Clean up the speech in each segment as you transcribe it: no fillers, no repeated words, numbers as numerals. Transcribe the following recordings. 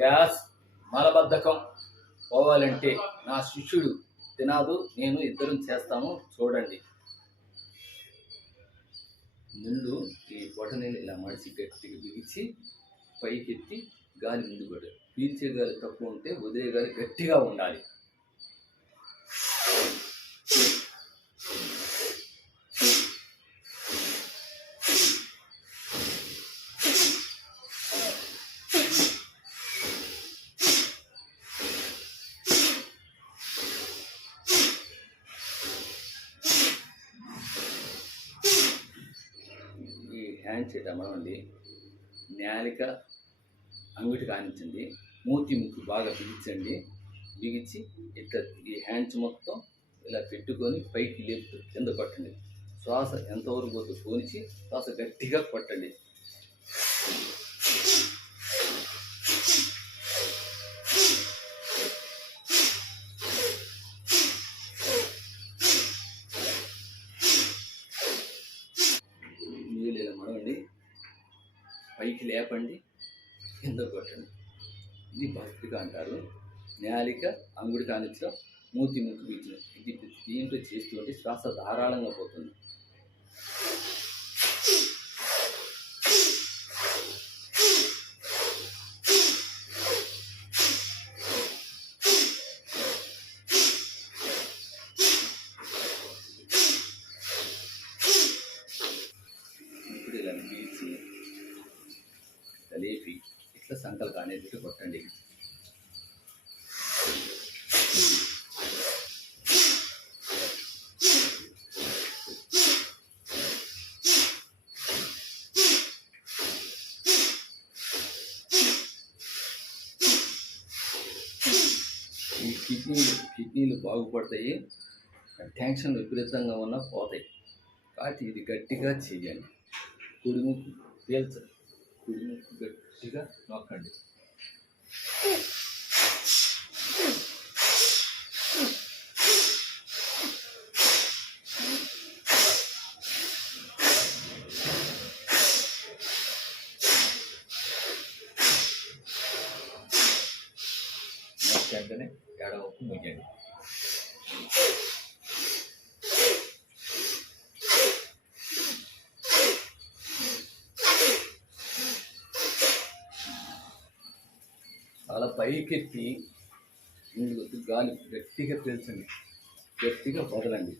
Gas మలబద్ధకం పోవాలంటే నా శిష్యుడు తినాదు నేను ఇద్దరం చేస్తాము చూడండి. ముందు ఈ బొటనీళ్ళు ఇలా మడిచి గట్టిగా బిగించి పైకెత్తి గాలి ముందు పడు. పీల్చే గాలి తక్కువ ఉంటే వదిలే గాలి గట్టిగా ఉండాలి. హ్యాండ్ చేయమండి. నేలిక అంగుటి కానించండి, మూతి ముక్కు బాగా బిగించండి. బిగించి ఇట్లా ఈ హ్యాండ్స్ మొత్తం ఇలా పెట్టుకొని పైకి లేపుతూ కింద కొట్టండి. శ్వాస ఎంతవరకు పోతే పోనిచి శ్వాస గట్టిగా కొట్టండి. నీళ్ళు ఇలా మడవండి, పైకి లేపండి, కింద కొట్టండి. ఇది భక్తిగా అంటారు. నేలిక అంగుడి కానిచ్చడం, మూతి ముక్కు బీచడం. ఇది దీంట్లో చేస్తూ ఉంటే శ్వాస ధారాళంగా పోతుంది. ఇప్పుడు ఇలా బీచి లేపి ఇట్లా సంకల్పం అనేది కొట్టండి. ఈ కిడ్నీలు బాగుపడతాయి, టెన్షన్ విపరీతంగా ఉన్నా పోతాయి. కాబట్టి ఇది గట్టిగా చేయండి. కుడిముక్కు పీల్చండి, కుడిముక్కు గట్టిగా నొక్కండి. వెంటనే ఎడవకు ముయ్యండి. అలా పైకెత్తి ముందుకు గాలి గట్టిగా పీల్చండి, గట్టిగా వదలండి.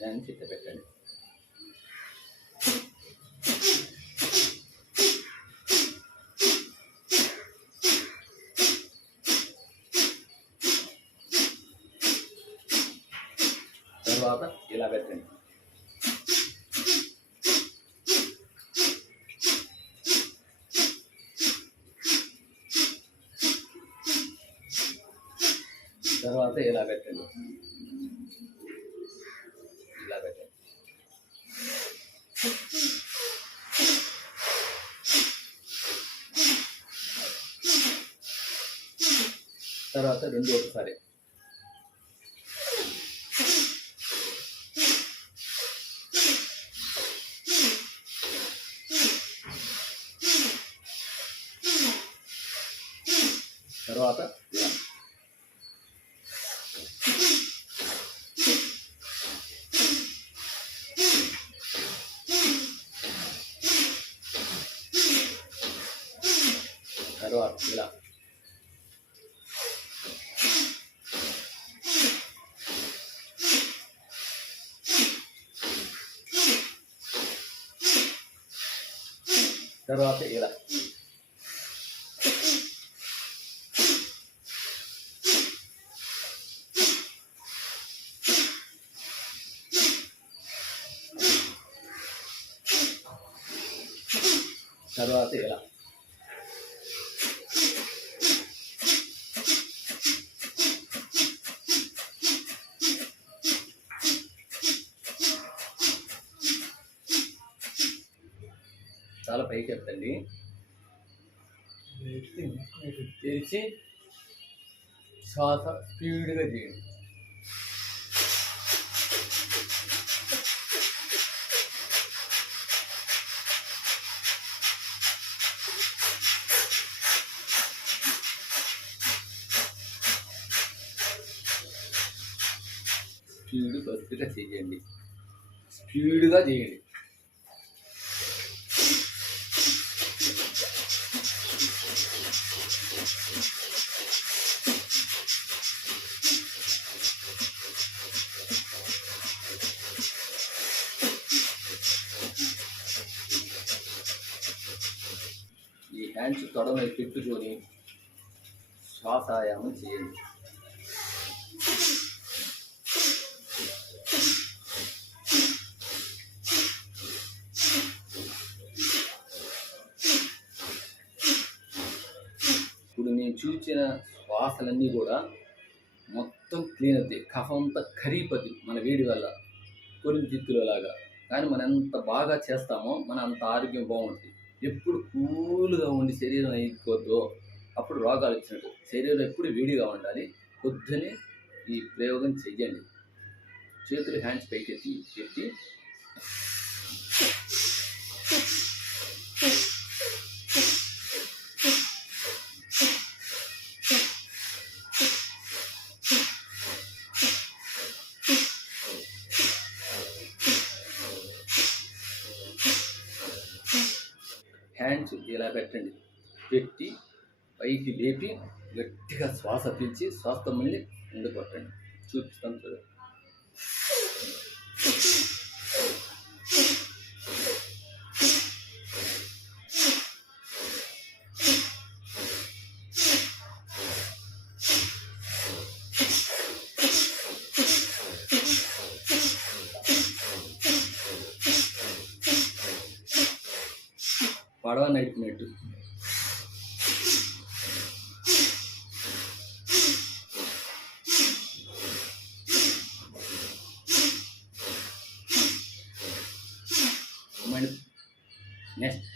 దాన్ని చిత్త పెట్టండి. తర్వాత ఇలా పెట్టండి. తర్వాత ఇలా పెట్టండి, ఇలా పెట్టండి. తర్వాత రెండు ఒకసారి. తర్వాత ఇలా. తర్వాత ఇలా. తర్వాత ఇలా. తర్వాత ఇలా. చాలా పైకి ఎత్తండి. తెరిచి శ్వాస స్పీడ్గా చేయండి. స్పీడ్ బస్సుగా చేయండి. స్పీడ్గా చేయండి. ఈ హ్యాండ్స్ తొడ మీద పెట్టుకొని శ్వాసాయామం చేయండి. ఇప్పుడు నేను చూసిన శ్వాసలన్నీ కూడా మొత్తం క్లీన్ అవుతాయి. కఫం అంతా కరిగిపోద్ది మన వేడి వల్ల, కొలిమి జిత్తులో లాగా. కానీ మనం ఎంత బాగా చేస్తామో మన అంత ఆరోగ్యం బాగుంటుంది. ఎప్పుడు కూల్గా ఉండి శరీరం అయిపోద్దో అప్పుడు రోగాలు వచ్చినట్టు. శరీరం ఎప్పుడు వేడిగా ఉండాలి. పొద్దునే ఈ ప్రయోగం చెయ్యండి. చేతులు హ్యాండ్స్ పైకి పెట్టి హ్యాండ్స్ ఇలా పెట్టండి. పెట్టి పైకి లేపి గట్టిగా శ్వాస పీల్చి శ్వాసతో మళ్ళీ ముందు కొట్టండి. చూపిస్తాను చూడండి. పడవ నడిపినట్టు. నెక్స్ట్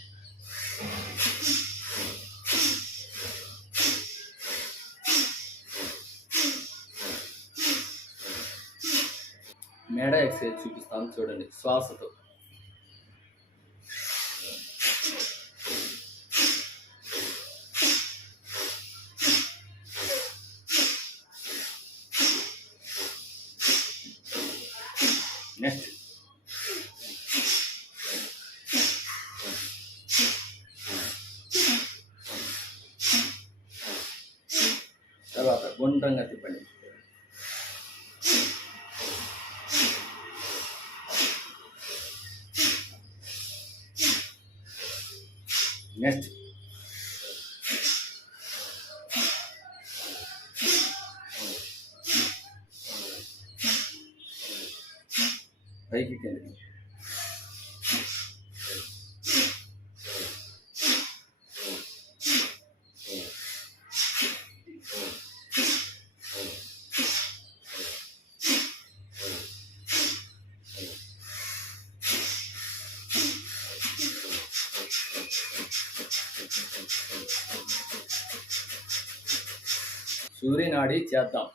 మెడ ఎక్సర్సైజ్ చూపిస్తాను చూడండి. శ్వాసతో నెక్స్ట్ తర్వాత గుండ్రంగా తిప్పండి. నెక్స్ట్ పైకి కిందకి. సూర్యనాడి చేద్దాం.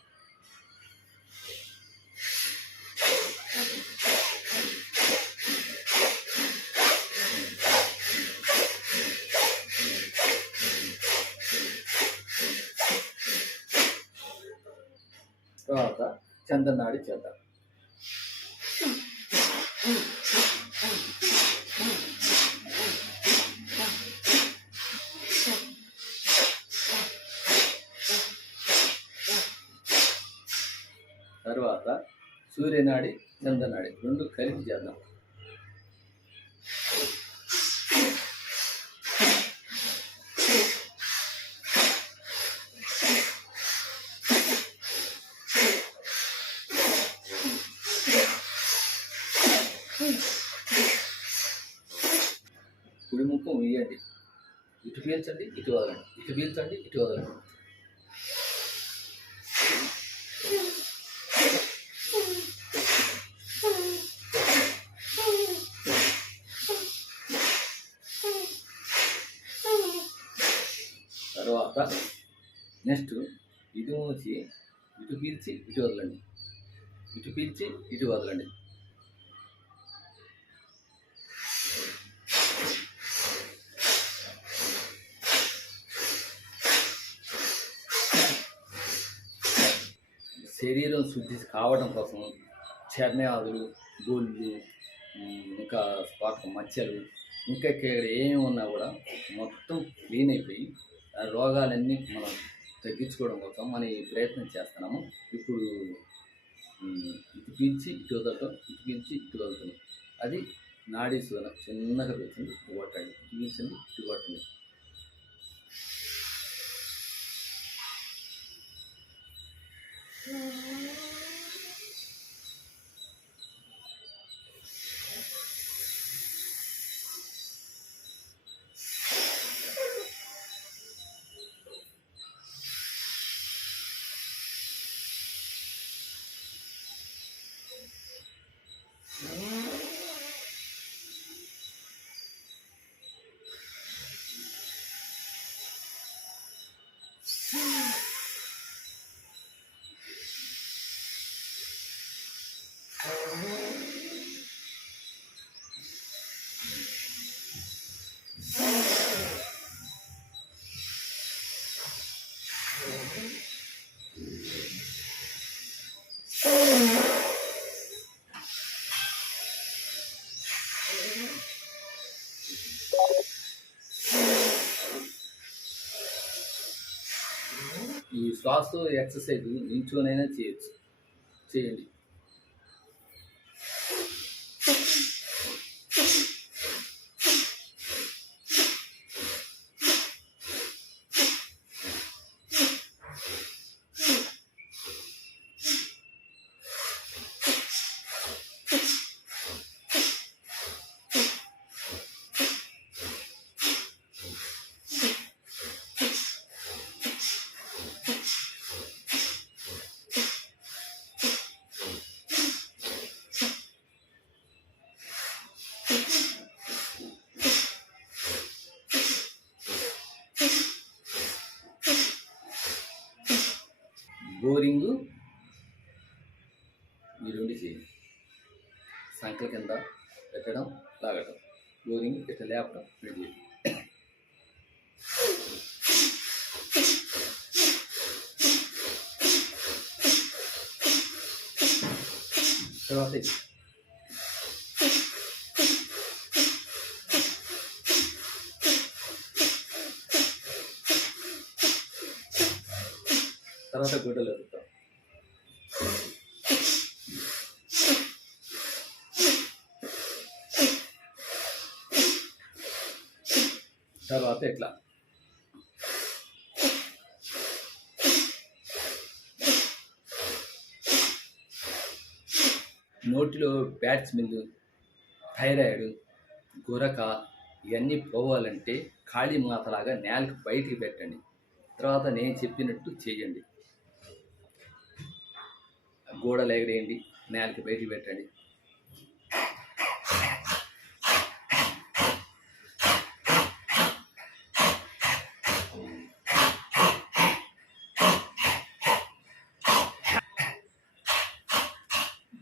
తర్వాత చంద్రనాడి చేద్దాం. తర్వాత సూర్యనాడి చంద్రనాడి రెండు కలిపి చేద్దాం. కుడి ముఖం వేయండి. ఇటు పీల్చండి, ఇటు వదలండి. ఇటు పీల్చండి, ఇటు వదలండి. తర్వాత నెక్స్ట్ ఇది మూసి ఇటు పీల్చి ఇటు వదలండి, ఇటు పీల్చి ఇటు వదలండి. శరీరం శుద్ధి కావడం కోసం చర్మవ్యాధులు, గోళ్ళు, ఇంకా స్పాట్ మచ్చలు, ఇంకా ఇక్కడ ఏమి ఉన్నా కూడా మొత్తం క్లీన్ అయిపోయి ఆ రోగాలన్నీ మనం తగ్గించుకోవడం కోసం మనం ఈ ప్రయత్నం చేస్తున్నాము. ఇప్పుడు ఇటు పీల్చి ఇటు వదలటం, ఇటు పీల్చి ఇటు వదలటం, అది నాడీ శూలం. చిన్నగా పీల్చండి, ఇటు కొట్టండి, ఇటు పీల్చండి, ఇటు కొట్టండి. ఈ శ్వాస ఎక్సర్సైజ్ నించోనైనా చేయొచ్చు, చేయండి. బోరింగు ఈ రెండు చేయండి. సంకల కింద పెట్టడం, లాగటం, బోరింగ్ ఇట్లా లేపడం, రెండు చేయండి. తర్వాత ఇది తర్వాత గుడ్డలు ఎదుగుతాం. తర్వాత ఇట్లా నోటిలో బ్యాట్ స్మెల్, థైరాయిడ్, గురక ఇవన్నీ పోవాలంటే ఖాళీ మాతలాగా నేలకు బయటికి పెట్టండి. తర్వాత నేను చెప్పినట్టు చేయండి. గోడలు ఎగరేయండి, నేలకి బయటికి పెట్టండి.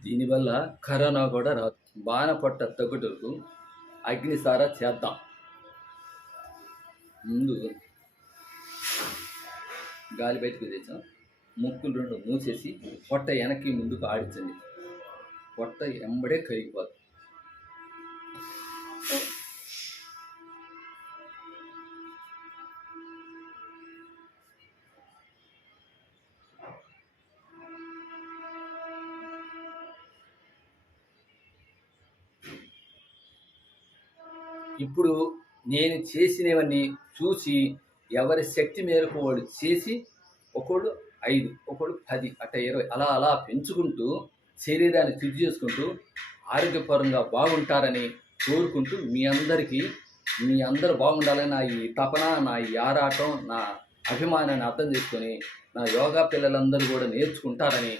దీనివల్ల కరోనా కూడా రాదు. బాణపట్ట తగ్గుటకు అగ్నిసార చేద్దాం. ముందు గాలి బయటకు తెచ్చాం, ముక్కులు రెండు మూసేసి పొట్ట వెనక్కి ముందుకు ఆడించండి. పొట్ట ఎంబడే కరిగిపోతుంది. ఇప్పుడు నేను చేసినవన్నీ చూసి ఎవరి శక్తి మేరకు వాడు చేసి ఒకళ్ళు 5, ఒకళ్ళు 10, అట్ట 20 అలా అలా పెంచుకుంటూ శరీరాన్ని శుద్ధి చేసుకుంటూ ఆరోగ్యపరంగా బాగుంటారని కోరుకుంటూ మీ అందరూ బాగుండాలని నా ఈ తపన, నా ఈ ఆరాటం, నా అభిమానాన్ని అర్థం చేసుకొని నా యోగా పిల్లలందరూ కూడా నేర్చుకుంటారని,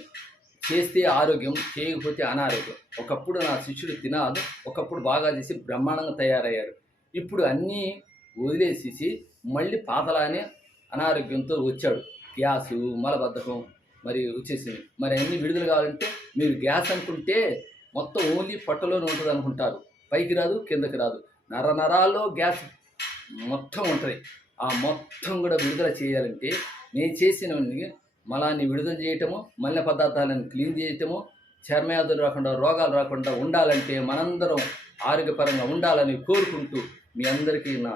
చేస్తే ఆరోగ్యం, చేయకపోతే అనారోగ్యం. ఒకప్పుడు నా శిష్యుడు తినాదు, ఒకప్పుడు బాగా చేసి బ్రహ్మాండంగా తయారయ్యారు. ఇప్పుడు అన్నీ వదిలేసేసి మళ్ళీ పాతలానే అనారోగ్యంతో వచ్చాడు, గ్యాసు, మలబద్ధకం మరి వచ్చేసింది. మరి అన్నీ విడుదల కావాలంటే మీరు గ్యాస్ అనుకుంటే మొత్తం ఓన్లీ పొట్టలోనే ఉంటుంది అనుకుంటారు, పైకి రాదు, కిందకి రాదు. నరాల్లో గ్యాస్ మొత్తం ఉంటుంది. ఆ మొత్తం కూడా విడుదల చేయాలంటే నేను చేసినవన్నీ మలాన్ని విడుదల చేయటము, మలిన పదార్థాలను క్లీన్ చేయటము, చర్మవ్యాధులు రాకుండా, రోగాలు రాకుండా ఉండాలంటే మనందరం ఆరోగ్యపరంగా ఉండాలని కోరుకుంటూ మీ అందరికీ నా